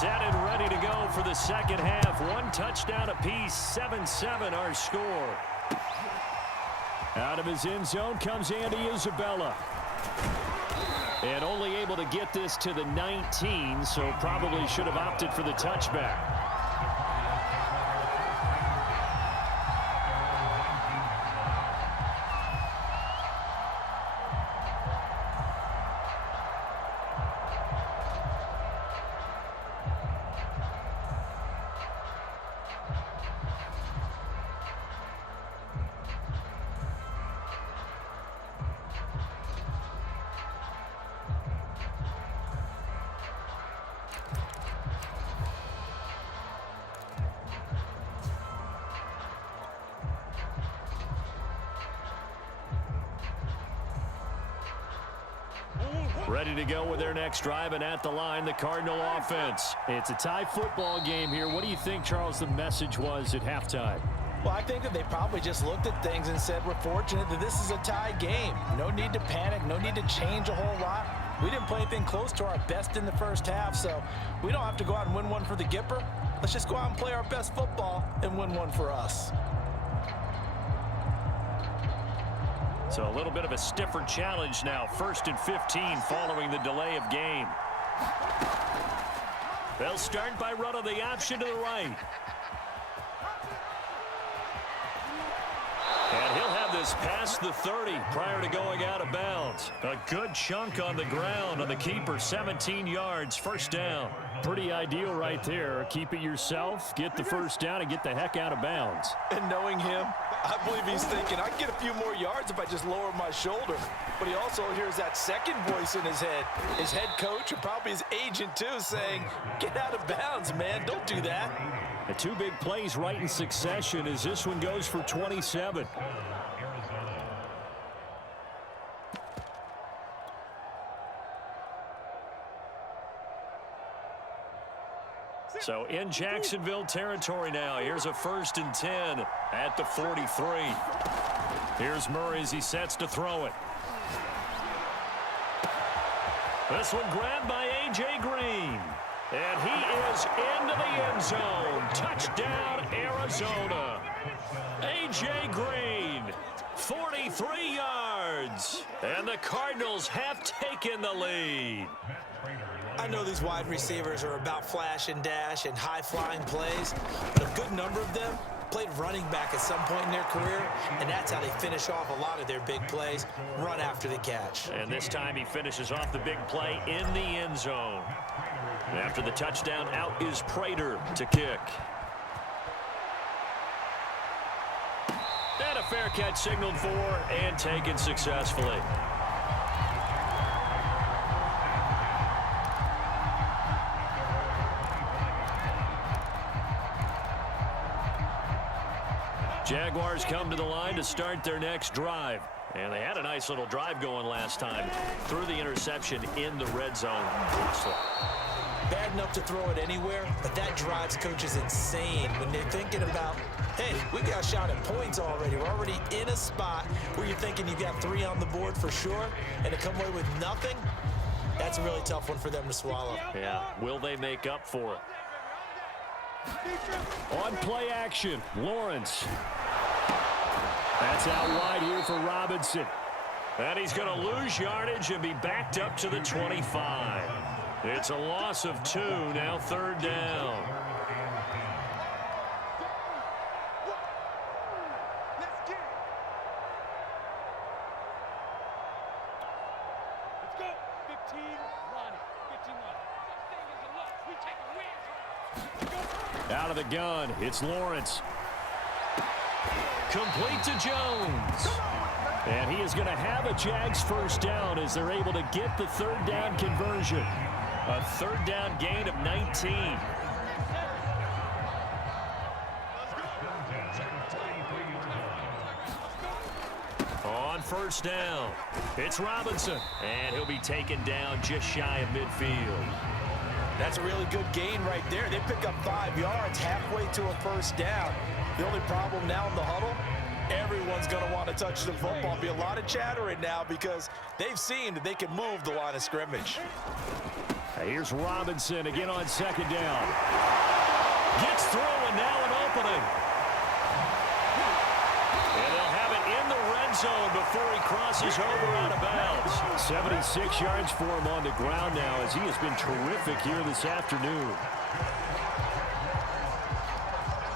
Set and ready to go for the second half. One touchdown apiece, 7-7 our score. Out of his end zone comes Andy Isabella. And only able to get this to the 19, so probably should have opted for the touchback. Ready to go with their next drive, and at the line, the Cardinal offense. It's a tie football game here. What do you think, Charles, the message was at halftime? Well, I think that they probably just looked at things and said, we're fortunate that this is a tie game. No need to panic, no need to change a whole lot. We didn't play anything close to our best in the first half, so we don't have to go out and win one for the Gipper. Let's just go out and play our best football and win one for us. So a little bit of a stiffer challenge now. 1st and 15 following the delay of game. They'll start by running the option to the right. And he'll have this past the 30 prior to going out of bounds. A good chunk on the ground on the keeper. 17 yards, first down. Pretty ideal right there. Keep it yourself, get the first down, and get the heck out of bounds. And knowing him, I believe he's thinking, I can get a few more yards if I just lower my shoulder. But he also hears that second voice in his head. His head coach and probably his agent, too, saying, get out of bounds, man. Don't do that. The two big plays right in succession as this one goes for 27. So in Jacksonville territory now. Here's a 1st and 10 at the 43. Here's Murray as he sets to throw it. This one grabbed by A.J. Green. And he is into the end zone. Touchdown, Arizona. A.J. Green, 43 yards. And the Cardinals have taken the lead. I know these wide receivers are about flash and dash and high-flying plays, but a good number of them played running back at some point in their career, and that's how they finish off a lot of their big plays, run after the catch. And this time he finishes off the big play in the end zone. After the touchdown, out is Prater to kick. And a fair catch signaled for and taken successfully. Jaguars come to the line to start their next drive. And they had a nice little drive going last time. Threw the interception in the red zone. Bad enough to throw it anywhere, but that drives coaches insane when they're thinking about, hey, we got a shot at points already. We're already in a spot where you're thinking you got 3 on the board for sure, and to come away with nothing, that's a really tough one for them to swallow. Yeah, will they make up for it? On play action, Lawrence. That's out wide here for Robinson. And he's going to lose yardage and be backed up to the 25. It's a loss of 2, now 3rd down. Out of the gun, it's Lawrence. Complete to Jones. And he is going to have a Jags first down as they're able to get the 3rd down conversion. A 3rd down gain of 19. On 1st down, it's Robinson. And he'll be taken down just shy of midfield. That's a really good gain right there. They pick up 5 yards halfway to a 1st down. The only problem now in the huddle, everyone's going to want to touch the football. Be a lot of chattering now because they've seen that they can move the line of scrimmage. Here's Robinson again on second down. Gets through, and now an opening. And they'll have it in the red zone before he crosses over out of bounds. 76 yards for him on the ground now, as he has been terrific here this afternoon.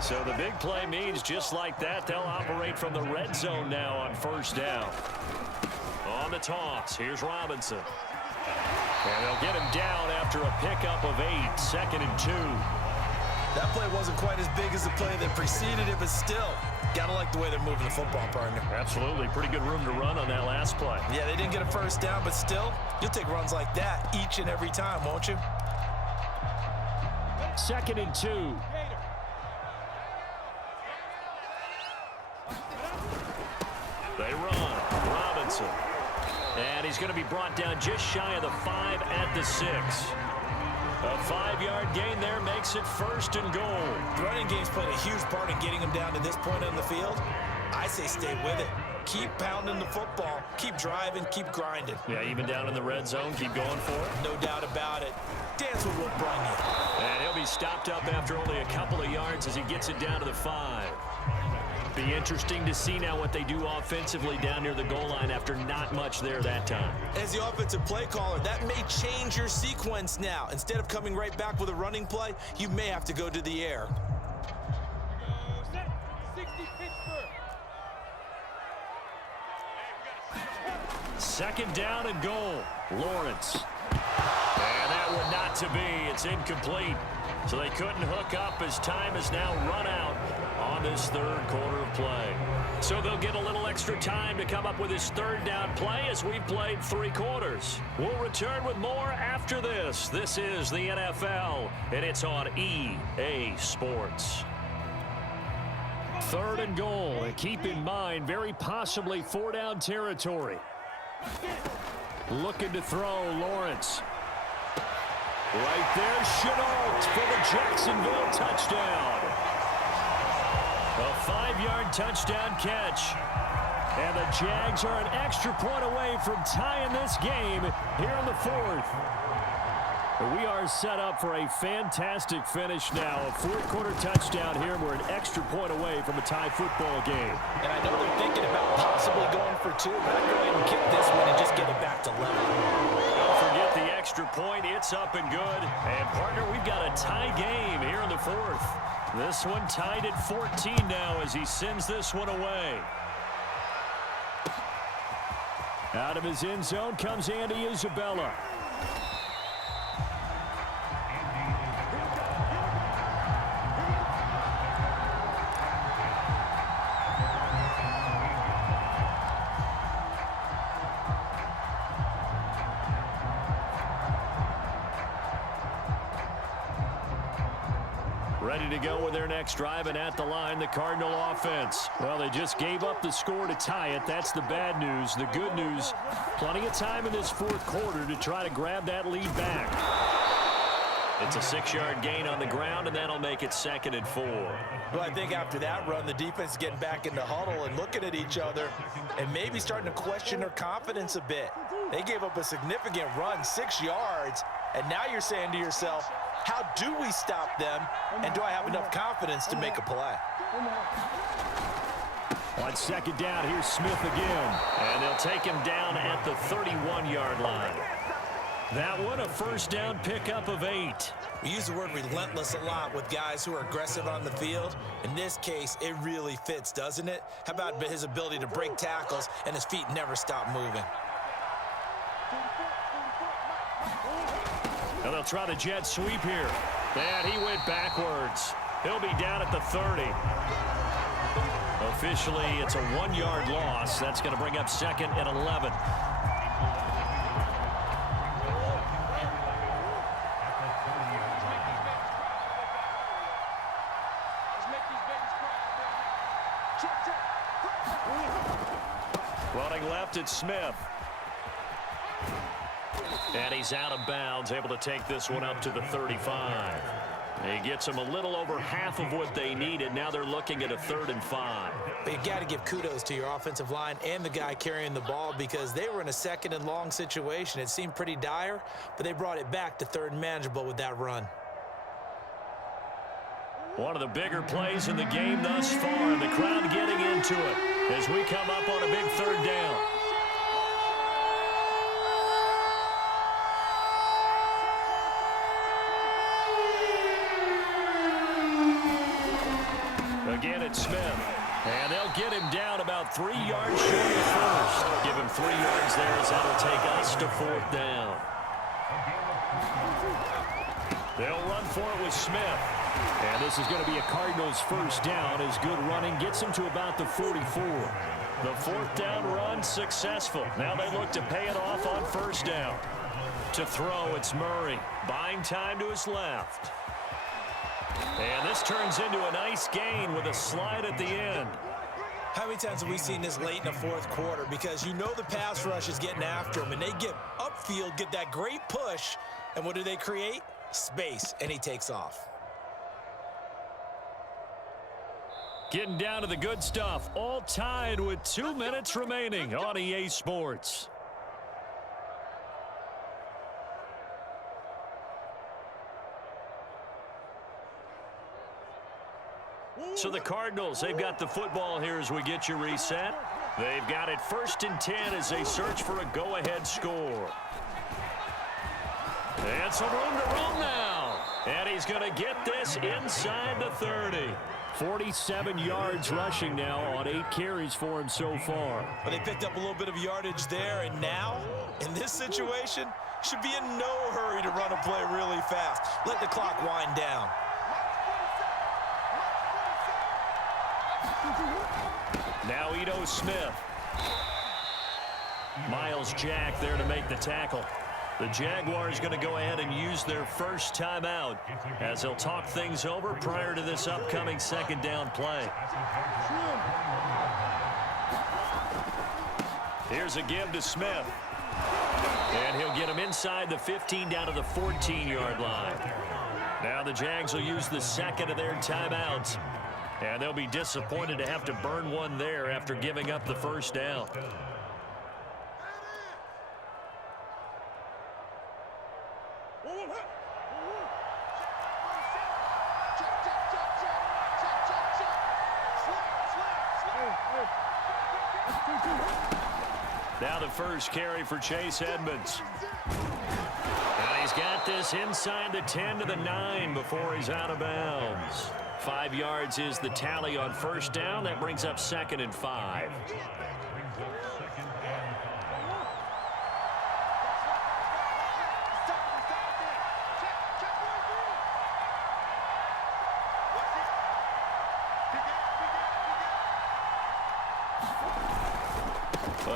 So the big play means just like that, they'll operate from the red zone now on first down. On the toss, here's Robinson. And they'll get him down after a pickup of 8, 2nd and 2. That play wasn't quite as big as the play that preceded it, but still, got to like the way they're moving the football, partner. Absolutely. Pretty good room to run on that last play. Yeah, they didn't get a first down, but still, you'll take runs like that each and every time, won't you? 2nd and 2. They run. Robinson. And he's going to be brought down just shy of the 5 at the 6. A 5-yard gain there makes it 1st and goal. The running game's played a huge part in getting him down to this point on the field. I say stay with it. Keep pounding the football. Keep driving. Keep grinding. Yeah, even down in the red zone, keep going for it. No doubt about it. Dance with what brung you. And he'll be stopped up after only a couple of yards as he gets it down to the 5. Be interesting to see now what they do offensively down near the goal line after not much there that time. As the offensive play caller, that may change your sequence now. Instead of coming right back with a running play, you may have to go to the air. Second down and goal. Lawrence. And that would not to be. It's incomplete. So they couldn't hook up as time has now run out on this 3rd quarter of play. So they'll get a little extra time to come up with his 3rd down play as we've played 3 quarters. We'll return with more after this. This is the NFL, and it's on EA Sports. 3rd and goal, and keep in mind, very possibly 4-down territory. Looking to throw, Lawrence. Right there, Chenault for the Jacksonville touchdown. A 5-yard touchdown catch. And the Jags are an extra point away from tying this game here in the 4th. We are set up for a fantastic finish now. A 4th quarter touchdown here. We're an extra point away from a tie football game. And I know they're thinking about possibly going for 2, but I'd go ahead and kick this one and just get it back to level. Don't forget the extra point. It's up and good. And, partner, we've got a tie game here in the 4th. This one tied at 14 now as he sends this one away. Out of his end zone comes Andy Isabella. Ready to go with their next drive, and at the line, the Cardinal offense. Well, they just gave up the score to tie it. That's the bad news. The good news, plenty of time in this 4th quarter to try to grab that lead back. It's a 6-yard gain on the ground, and that'll make it 2nd and 4. Well, I think after that run, the defense is getting back in the huddle and looking at each other and maybe starting to question their confidence a bit. They gave up a significant run, 6 yards, and now you're saying to yourself, how do we stop them, and do I have enough confidence to make a play? On 2nd down, here's Smith again. And they'll take him down at the 31-yard line. That one, a 1st down pickup of 8. We use the word relentless a lot with guys who are aggressive on the field. In this case, it really fits, doesn't it? How about his ability to break tackles and his feet never stop moving? And they'll try the jet sweep here. And he went backwards. He'll be down at the 30. Officially, it's a 1-yard loss. That's going to bring up 2nd and 11. Running left, it's Smith. And he's out of bounds, able to take this one up to the 35. He gets them a little over half of what they needed. Now they're looking at a 3rd and 5. But you got to give kudos to your offensive line and the guy carrying the ball because they were in a 2nd and long situation. It seemed pretty dire, but they brought it back to 3rd and manageable with that run. One of the bigger plays in the game thus far, and the crowd getting into it as we come up on a big 3rd down. Again, it's Smith. And they'll get him down about 3 yards short of first. Give him 3 yards there as that'll take us to 4th down. They'll run for it with Smith. And this is going to be a Cardinals 1st down as good running gets them to about the 44. The 4th down run successful. Now they look to pay it off on 1st down. To throw, it's Murray. Buying time to his left. And this turns into a nice gain with a slide at the end. How many times have we seen this late in the 4th quarter? Because you know the pass rush is getting after him, and they get upfield, get that great push, and what do they create? Space, and he takes off. Getting down to the good stuff, all tied with 2 minutes remaining on EA Sports. So the Cardinals, they've got the football here as we get you reset. They've got it 1st and 10 as they search for a go-ahead score. And some room to run now. And he's going to get this inside the 30. 47 yards rushing now on 8 carries for him so far. But they picked up a little bit of yardage there, and now, in this situation, should be in no hurry to run a play really fast. Let the clock wind down. Now Ito Smith. Miles Jack there to make the tackle. The Jaguars going to go ahead and use their first timeout as they'll talk things over prior to this upcoming 2nd down play. Here's a give to Smith. And he'll get him inside the 15 down to the 14-yard line. Now the Jags will use the 2nd of their timeouts. And they'll be disappointed to have to burn one there after giving up the 1st down. Now the first carry for Chase Edmonds. And he's got this inside the 10 to the 9 before he's out of bounds. 5 yards is the tally on 1st down. That brings up 2nd and 5.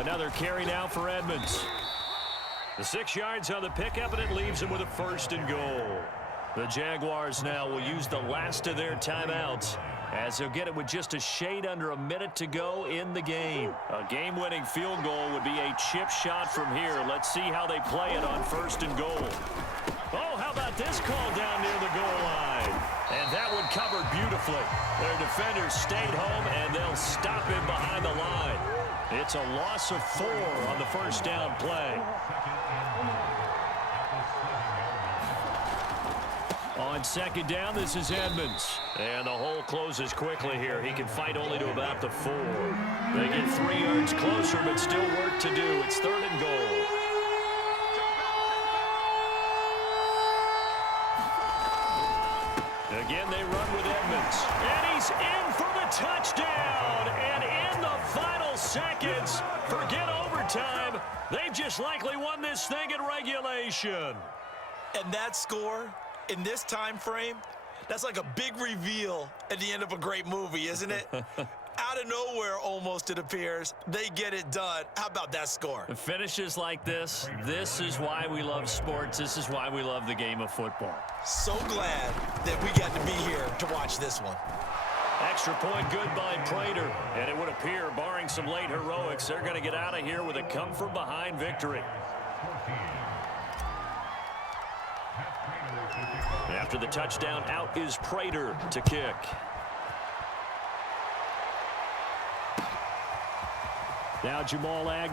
Another carry now for Edmonds. The 6 yards on the pickup, and it leaves him with a 1st and goal. The Jaguars now will use the last of their timeouts as they'll get it with just a shade under a minute to go in the game. A game-winning field goal would be a chip shot from here. Let's see how they play it on 1st and goal. Oh, how about this call down near the goal line? And that one covered beautifully. Their defenders stayed home, and they'll stop him behind the line. It's a loss of 4 on the 1st down play. On 2nd down, this is Edmonds. And the hole closes quickly here. He can fight only to about the 4. They get 3 yards closer, but still work to do. It's 3rd and goal. Again, they run with Edmonds. And he's in for the touchdown. And in the final seconds, forget overtime. They've just likely won this thing in regulation. And that score, in this time frame, that's like a big reveal at the end of a great movie, isn't it? Out of nowhere, almost, it appears, they get it done. How about that score? Finishes like this is why we love sports. This is why we love the game of football. So glad that we got to be here to watch this one. Extra point good by Prater. And it would appear, barring some late heroics, they're going to get out of here with a come-from-behind victory. After the touchdown, out is Prater to kick. Now Jamal Agnew.